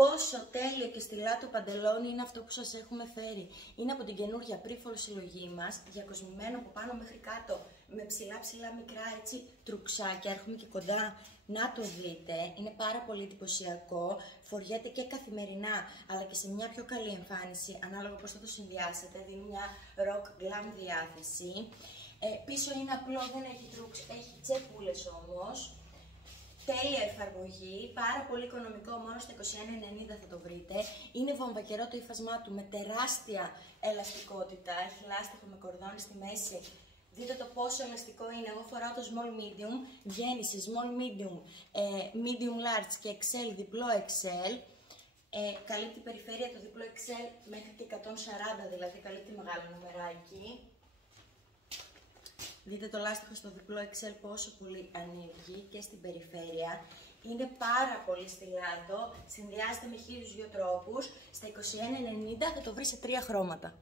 Πόσο τέλειο και στυλάτο παντελόνι είναι αυτό που σας έχουμε φέρει. Είναι από την καινούργια Pre-Fall συλλογή μας, διακοσμημένο από πάνω μέχρι κάτω, με ψηλά μικρά έτσι τρουξάκια. Έρχομαι και κοντά να το δείτε. Είναι πάρα πολύ εντυπωσιακό. Φοριέται και καθημερινά, αλλά και σε μια πιο καλή εμφάνιση, ανάλογα πώς θα το συνδυάσετε. Δίνει μια rock glam διάθεση. Πίσω είναι απλό, δεν έχει τρουξ, έχει τσεπούλες όμως. Τέλεια εφαρμογή, πάρα πολύ οικονομικό, μόνο στα 21,90 θα το βρείτε. Είναι βομβακερό το ύφασμά του με τεράστια ελαστικότητα. Έχει λάστιχο με κορδόνι στη μέση. Δείτε το πόσο ελαστικό είναι. Εγώ φοράω το small medium, βγαίνει σε small medium, medium large και XL, διπλό XL. Καλύπτει η περιφέρεια το διπλό XL μέχρι και 140, δηλαδή καλύπτει μεγάλο νομεράκι. Δείτε το λάστιχο στο διπλό XL πόσο πολύ ανοίγει και στην περιφέρεια. Είναι πάρα πολύ στυλάτο, συνδυάζεται με 1002 τρόπους. Στα 21,90 θα το βρει σε 3 χρώματα.